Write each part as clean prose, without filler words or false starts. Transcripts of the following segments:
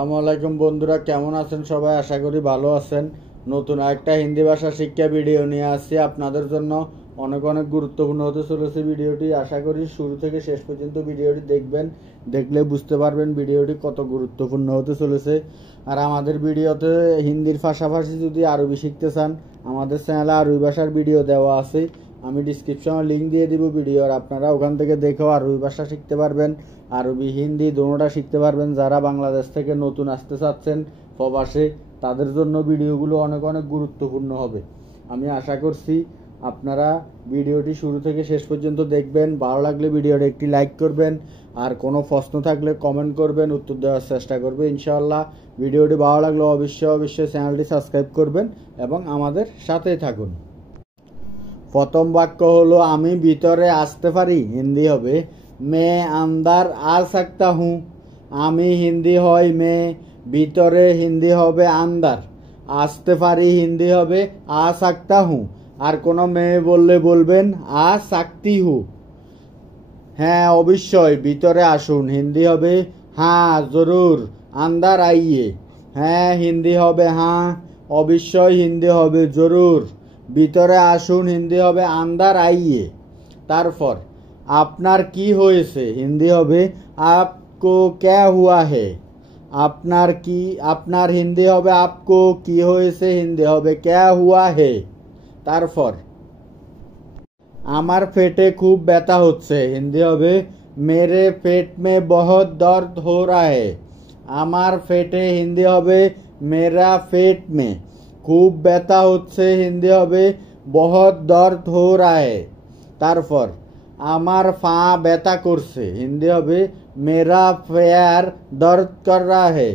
আসসালামু আলাইকুম বন্ধুরা, কেমন আছেন সবাই? আশা করি ভালো আছেন। নতুন একটা হিন্দি ভাষা শিক্ষা ভিডিও নিয়ে আসছি আপনাদের জন্য। অনেক অনেক গুরুত্বপূর্ণ হতে চলেছে ভিডিওটি। আশা করি শুরু থেকে শেষ পর্যন্ত ভিডিওটি দেখবেন, দেখলে বুঝতে পারবেন ভিডিওটি কত গুরুত্বপূর্ণ হতে চলেছে। আর আমাদের ভিডিওতে হিন্দির পাশাপাশি যদি আরবি শিখতে চান, আমাদের চ্যানেলে আরবি ভাষার ভিডিও দেওয়া আছে। আমি ডিসক্রিপশনে লিঙ্ক দিয়ে দিব ভিডিওর, আপনারা ওখান থেকে দেখেও আরবি ভাষা শিখতে পারবেন। আরবি হিন্দি দুটোটা শিখতে পারবেন। যারা বাংলাদেশ থেকে নতুন আসতে চাচ্ছেন প্রবাসে, তাদের জন্য ভিডিওগুলো অনেক অনেক গুরুত্বপূর্ণ হবে। আমি আশা করছি আপনারা ভিডিওটি শুরু থেকে শেষ পর্যন্ত দেখবেন। ভালো লাগলে ভিডিওটা একটি লাইক করবেন, আর কোনো প্রশ্ন থাকলে কমেন্ট করবেন, উত্তর দেওয়ার চেষ্টা করবে ইনশাআল্লাহ। ভিডিওটি ভালো লাগলে অবশ্যই চ্যানেলটি সাবস্ক্রাইব করবেন এবং আমাদের সাথেই থাকুন। প্রথম বাক্য হলো আমি ভিতরে আসতে পারি, হিন্দি হবে मैं अंदर आ सकता हूँ। আমি হিন্দি হয় মে, ভিতরে হিন্দি হবে আন্দার, আসতে পারি হিন্দি হবে আ সাকতা হুঁ। আর কোনো মেয়ে বললে বলবেন আ সাকতি হু। হ্যাঁ অবশ্যই ভিতরে আসুন, হিন্দি হবে হ্যাঁ জরুর আন্দার আইয়ে। হ্যাঁ হিন্দি হবে হ্যাঁ, অবশ্যই হিন্দি হবে জরুর। ভিতরে আসুন হিন্দি হবে আন্দার আইয়ে। তারপর আপনার কি হয়েছে, হিন্দি হবে আপকো ক্যা হুয়া হে। আপনার কি, আপনার হিন্দি হবে আপকো, কি হয়েছে হিন্দি হবে ক্যা হুয়া হে। তারপর আমার পেটে খুব ব্যথা হচ্ছে, হিন্দি হবে মেরে পেট মে বহুত দর্দ হো রা হে। আমার পেটে হিন্দি হবে মেরা পেট মে, খুব ব্যথা হচ্ছে হিন্দি হবে বহুত দর্দ হো রা হে। তারপর আমার পা ব্যথা করছে, হিন্দি হবে মেরা पैर दर्द कर रहा है।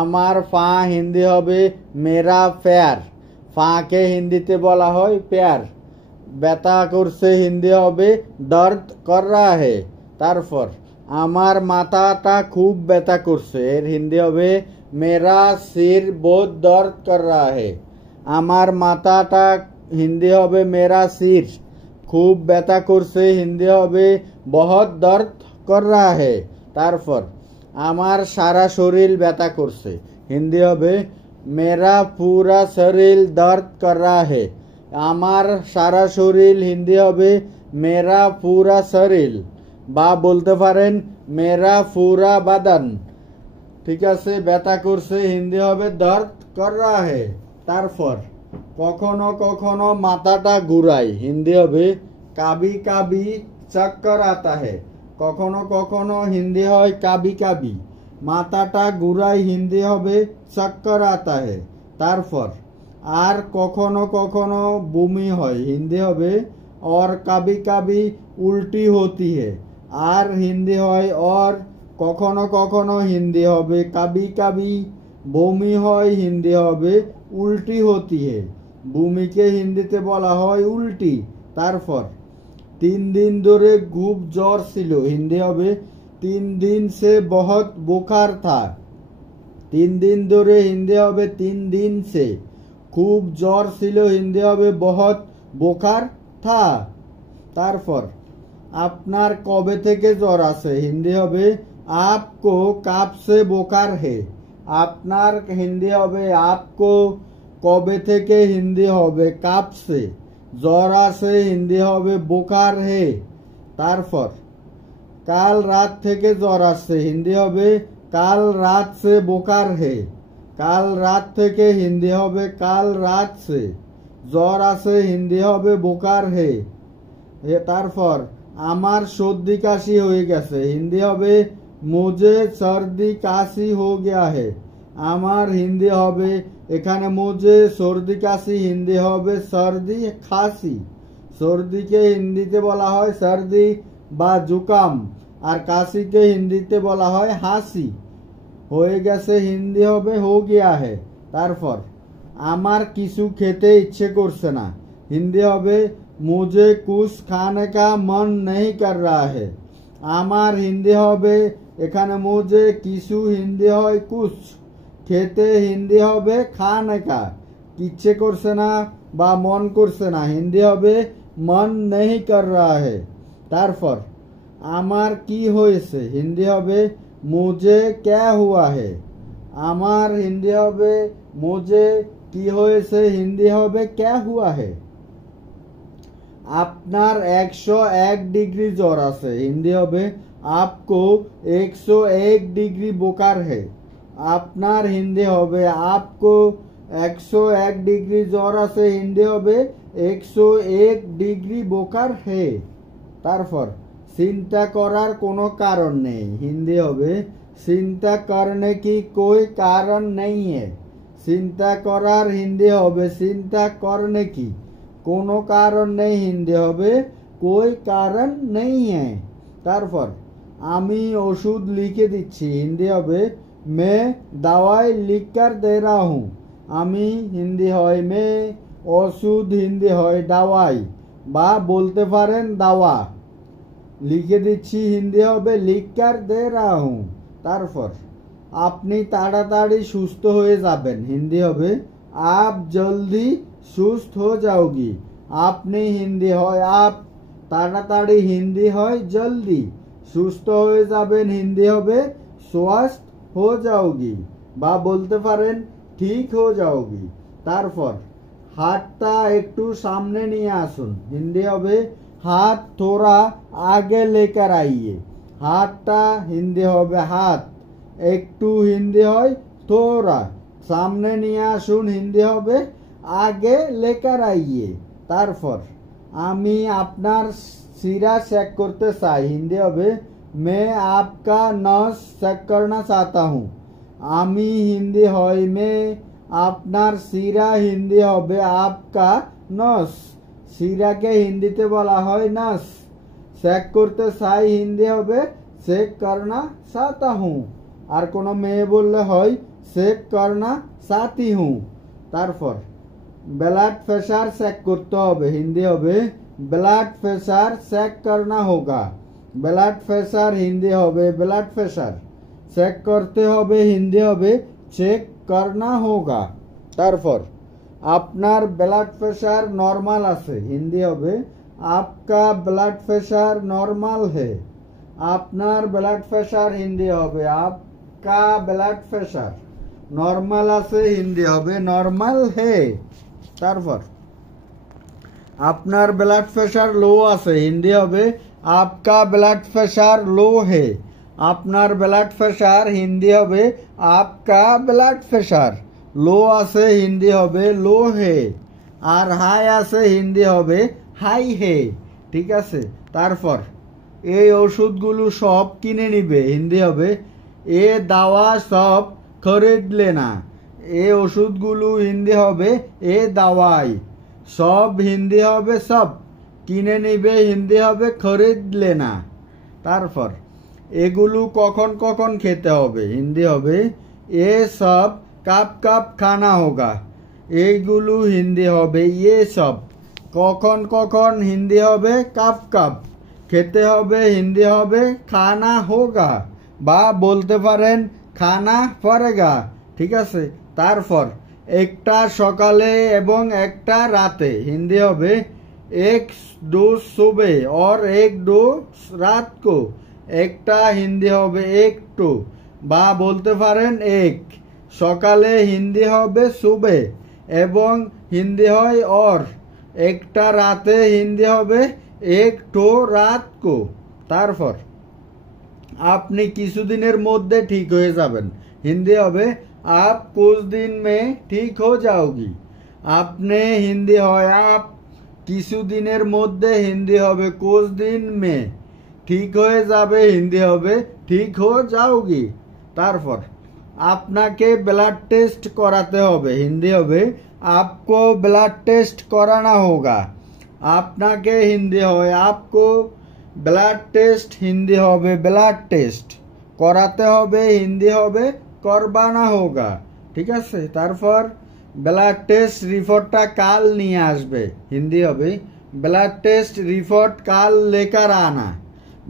আমার পা হিন্দি হবে মেরা पैर, পাকে হিন্দিতে বলা হয় पैर। ব্যথা করছে হিন্দি হবে দর্দ কর রা হে। তারপর আমার মাথাটা খুব ব্যথা করছে, এর হিন্দি হবে মেরা সির বহুত দর্দ কর রা হে। আমার মাথাটা হিন্দি হবে মেরা সির, খুব ব্যথা করছে হিন্দি হবে বহুত দর্দ কর রা হে। তারপর আমার সারা শরীর ব্যথা করছে, হিন্দি হবে মেরা পুরা শরীর দর্দ কর রা হে। আমার সারা শরীর হিন্দি হবে মেরা পুরা শরীর, বা বলতে পারেন মেরা পুরা বাদান। ঠিক আছে, ব্যথা করছে হিন্দি হবে দর্দ কর রা হে। তারপর কখনো কখনো মাথাটা ঘুরাই, হিন্দি হবে কাবি কাবি চক্কর আতা হে। কখনো কখনো হিন্দি হয় কাবি কাবি, মাথাটা ঘুরাই হিন্দি হবে চক্কর আতা হে। তারপর আর কখনো কখনো বমি হয়, হিন্দি হবে और कभी कभी उल्टी होती है। আর হিন্দি হয় और কখনো কখনো হিন্দি হবে कभी कभी, বমি হয় হিন্দি হবে উল্টি হতি হে। বমিকে হিন্দিতে বলা হয় উল্টি। তারপর 3 दिन ধরে খুব জ্বর ছিল, হিন্দি হবে 3 दिन से बहुत बुखार था। 3 दिन ধরে হিন্দি হবে 3 दिन से, খুব জ্বর ছিল হিন্দি হবে বহুত বোখার থা। তারপর আপনার কবে থেকে জ্বর আছে, হিন্দি হবে আপকো কাব সে বোকার হে। আপনার হিন্দি হবে আপকো, কবে থেকে হিন্দি হবে কাব সে, জ্বর আছে হিন্দি হবে বোকার হে। তারপর কাল রাত থেকে জ্বর আসছে, হিন্দি হবে কাল রাত সে বোকার হে। কাল রাত থেকে হিন্দি হবে কাল রাত সে, জ্বর আছে হিন্দি হবে বোকার হে। তারপর আমার সর্দি কাশি হয়ে গেছে, হিন্দি হবে মুঝে সর্দি কাশি হো গয়া হে। আমার হিন্দি হবে এখানে মুঝে, সর্দি কাশি হিন্দি হবে সর্দি খাসি। সর্দিকে হিন্দিতে বলা হয় সর্দি বা জুকাম, আর কাশিকে হিন্দিতে বলা হয় হাসি। হয়ে গেছে হিন্দি হবে হো গিয়া হে। তারপর আমার কিছু খেতে ইচ্ছে করছে না, হিন্দি হবে মুঝে কুছ খানে কা মন নেই কর রা হে। আমার হিন্দি হবে এখানে মুঝে, কিছু হিন্দি হয় কুছ, খেতে হিন্দি হবে খানে কা, ইচ্ছে করছে না বা মন করছে না, হিন্দি হবে মন নেই কর রা হে। তারপর আমার কি হয়েছে, হিন্দি হবে मुझे क्या हुआ है। আমার হিন্দি হবে মুঝে কি হয়েছে হিন্দি হবে ক্যা হুয়া হে। আপনার 101 ডিগ্রি জ্বর আছে হিন্দি হবে आपको 101 ডিগ্রি বোকার হে। আপনার হিন্দি হবে आपको 101 ডিগ্রি জ্বর আছে হিন্দি হবে 101 ডিগ্রি বোকার হে। তারপর চিন্তা করার কোনো কারণ নেই হিন্দি হবে চিন্তা করনে কি কোই কারণ নেই হে। চিন্তা করার হিন্দি হবে চিন্তা করনে কি কোনো কারণ নেই হিন্দি হবে কোই কারণ নেই হে। তারপর আমি ওষুধ লিখে দিচ্ছি হিন্দি হবে মে দাওয়াই লিখकर दे रहा हूँ। আমি হিন্দি হয় মে ওষুধ হিন্দি হয় দাওয়াই বা বলতে পারেন দাওয়া লিখে দিচ্ছি হিন্দি হবে লিখकर दे रहा हूँ। তারপর আপনি তাড়াতাড়ি সুস্থ হয়ে যাবেন হিন্দি হবে आप जल्दी সুস্থ हो जाओगी। আপনি হিন্দি হয় आप তাড়াতাড়ি হিন্দি হয় জলদি সুস্থ হয়ে যাবেন হিন্দি হবে स्वस्थ हो जाओगी বা বলতে পারেন ঠিক हो जाओगी। তারপর হাতটা একটু সামনে নিয়ে আসুন হিন্দি হবে हाथ थोड़ा आगे लेकर आइए। हाथटा हिंदी होबे हाथ एकटू हिंदी होय थोड़ा सामने निये आसुन हिंदी होबे आगे लेकर आइए। तारपर आमी आपनार सिरा चेक करते चाই हिंदी होबे मैं आपका नस चेक करना चाहता हूँ। आमी हिंदी होय मैं आपनार सिरा हिंदी होबे आपका नस সিরাকে হিন্দিতে বলা হয় নাস। চেক করতে চাই হিন্দি হবে চেক করনা চাহতা হুঁ। আর কোনো মেয়ে বললে হয় চেক করনা চাহতি হুঁ। তারপর ব্লাড প্রেশার চেক করতে হবে হিন্দি হবে ব্লাড প্রেশার চেক করনা হোগা। ব্লাড প্রেশার হিন্দি হবে ব্লাড প্রেশার চেক করতে হবে হিন্দি হবে চেক করনা হোগা। তারপর আপনার ব্লাড প্রেশার নরমাল আছে হিন্দি হবে आपका ब्लड प्रेशर नॉर्मल है। আপনার ব্লাড প্রেশার হিন্দি হবে आपका ब्लड प्रेशर নরমাল আছে হিন্দি হবে নরমাল হে। তারপর আপনার ব্লাড প্রেশার লো আছে হিন্দি হবে आपका ब्लड प्रेशर लो है। আপনার ব্লাড প্রেশার হিন্দি হবে आपका ब्लड प्रेशर लो आसे हिंदी होबे लो है और हाई आसे हिंदी होबे हाई है। ठीक आछे। तारपर ए ओषुधगुलो सब किने निबे हिंदी होबे ए दावा सब खरीद लेना। ए ओषुधगुलो हिंदी होबे ए दावाई सब हिंदी होबे सब किने निबे हिंदी होबे खरीद लेना। तारपर एगुलो कखन कखन खेते होबे हिंदी होबे ए सब कब कब खाना होगा। এইগুলো হিন্দি হবে ये सब কখন কখন হিন্দি হবে कब कब খেতে হবে হিন্দি হবে খানা হোগা বা বলতে পারেন খানা পড়েগা। ঠিক আছে। তারপর একটা সকালে এবং একটা রাতে হিন্দি হবে एक दो सुबह और एक दो रात को। একটা হিন্দি হবে একটু বা বলতে পারেন এক। সকালে হিন্দি হবে সুবে এবং হিন্দি হয় और একটা রাতে হিন্দি হবে एक तो रात को। তারপর আপনি কিছুদিনের মধ্যে ঠিক হয়ে যাবেন হিন্দি হবে आप कुछ दिन में ठीक हो जाओगी। আপনি হিন্দি হয় आप কিছুদিনের মধ্যে হিন্দি হবে कुछ दिन में ঠিক হয়ে যাবে হিন্দি হবে ঠিক हो जाओगी। তারপর আপনাকে ব্লাড টেস্ট করাতে হবে হিন্দি হবে आपको ब्लड टेस्ट कराना होगा। আপনাকে হিন্দি হয় आपको ব্লাড টেস্ট হিন্দি হবে ব্লাড টেস্ট করাতে হবে হিন্দি হবে করবানা হোগা। ঠিক আছে। তারপর ব্লাড টেস্ট রিপোর্টটা কাল নিয়ে আসবে হিন্দি হবে ব্লাড টেস্ট রিপোর্ট কাল লেকার আনা।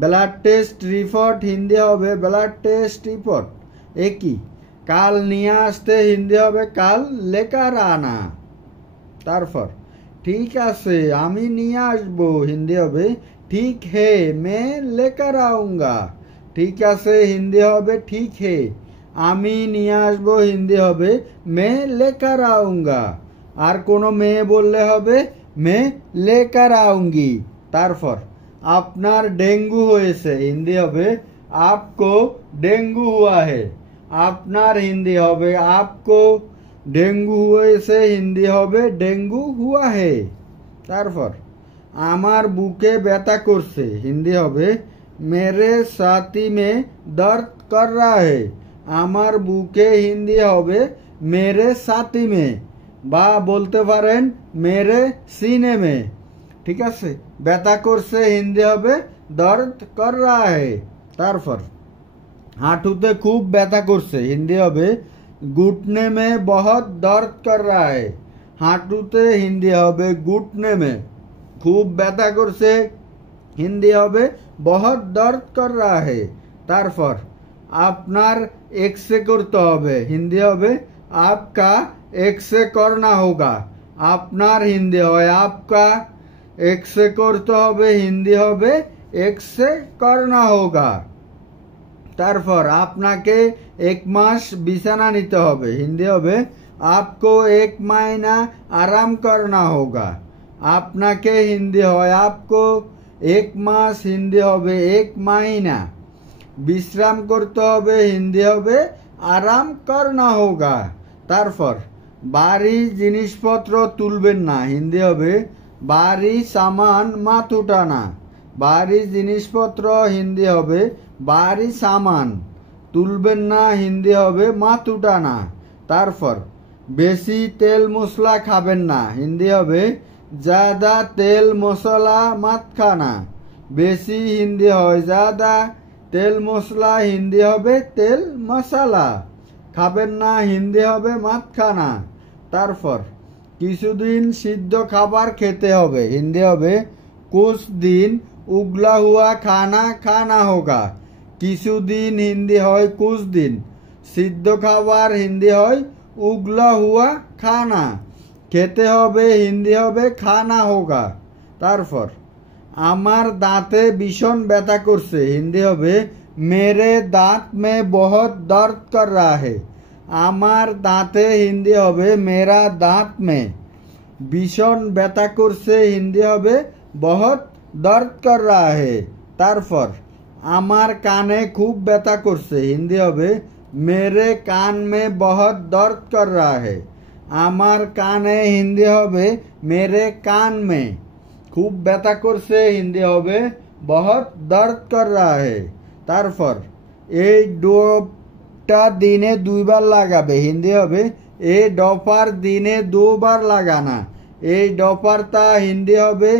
ব্লাড টেস্ট রিপোর্ট হিন্দি হবে ব্লাড টেস্ট রিপোর্ট একই কাল নিয়ে আসতে হিন্দি হবে কাল লেকার আনা। তারপর ঠিক আছে আমি নিয়ে আসবো হিন্দি হবে ঠিক হে মে লেকার আউঙ্গা। ঠিক আছে হিন্দি হবে ঠিক হে আমি নিয়ে আসবো হিন্দি হবে मैं लेकर आऊंगा। আর কোনো মেয়ে বললে হবে मैं लेकर आऊंगी। তারপর আপনার ডেঙ্গু হয়েছে হিন্দি হবে आपको डेंगू हुआ है। আপনার হিন্দি হবে आपको डेंगू হয়েছে হিন্দি হবে डेंगू हुआ है। তারপর আমার বুকে ব্যথা করছে হিন্দি হবে मेरे छाती में दर्द कर रहा है। আমার বুকে হিন্দি হবে मेरे छाती में বা বলতে পারেন मेरे सीने में। ঠিক আছে, ব্যথা করছে হিন্দি হবে दर्द कर रहा है। তারপর হাঁটুতে খুব ব্যথা করছে হিন্দি হবে घुटने में बहुत दर्द कर रहा है। হাঁটুতে হিন্দি হবে घुटने में খুব ব্যথা করছে হিন্দি হবে बहुत दर्द कर रहा है। তারপর আপনার एक्सरे করতে হবে হিন্দি হবে आपका एक्सरे करना होगा। আপনার হিন্দি হয় आपका एक्सरे করতে হবে হিন্দি হবে एक्सरे करना होगा। তারপর আপনাকে এক মাস বিছানা নিতে হবে হিন্দি হবে आपको एक महीना आराम करना होगा। আপনাকে হিন্দি হয় आपको एक मास হিন্দি হবে एक महीना। বিশ্রাম করতে হবে হিন্দি হবে आराम करना होगा। তারপর ভারী জিনিসপত্র তুলবেন না হিন্দি হবে ভারী সামান মাথ উঠানা। ভারী জিনিসপত্র হিন্দি হবে ভারী সামান, তুলবেন না হিন্দি হবে মাথ উঠানা। তারপর বেশি তেল মশলা খাবেন না হিন্দি হবে ज़्यादा তেল মশলা মাত খানা। বেশি হিন্দি হয় ज़्यादा, তেল মশলা হিন্দি হবে তেল মশলা, খাবেন না হিন্দি হবে মাত খানা। তারপর কিছুদিন সিদ্ধ খাবার খেতে হবে হিন্দি হবে कुछ दिन उगला हुआ खाना खाना होगा। কিছুদিন হিন্দি হয় कुछ दिन, সিদ্ধ খাবার হিন্দি হয় उगला हुआ खाना, খেতে হবে হিন্দি হবে খানা হোগা। তারপর আমার দাঁতে ভীষণ ব্যথা করছে হিন্দি হবে मेरे दांत में बहुत दर्द कर रहा है। আমার দাঁতে হিন্দি হবে मेरा दांत में, ভীষণ ব্যথা করছে হিন্দি হবে बहुत दर्द कर रहा है। তারপর আমার কানে খুব ব্যথা করছে হিন্দি হবে मेरे कान में बहुत दर्द कर रहा है। আমার কানে হিন্দি হবে मेरे कान में, খুব ব্যথা করছে হিন্দি হবে बहुत दर्द कर रहा है। তারপর এই ডোপটা দিনে দুইবার লাগাবে হিন্দি হবে এই ডপার দিনে দুবার লাগানা। এই ডপারটা হিন্দি হবে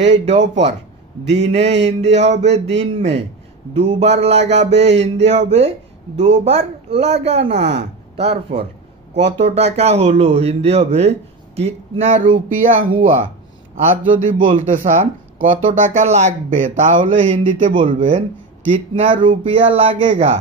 এই ডপার, দিনে হিন্দি হবে दिन में, দুবার লাগাবে হিন্দি হবে দুবার লাগানা। তারপর কত টাকা হলো হিন্দি হবে কিতনা রুপিয়া হুয়া। আর যদি বলতে চান কত টাকা লাগবে তাহলে হিন্দিতে বলবেন কিতনা রুপিয়া লাগেগা।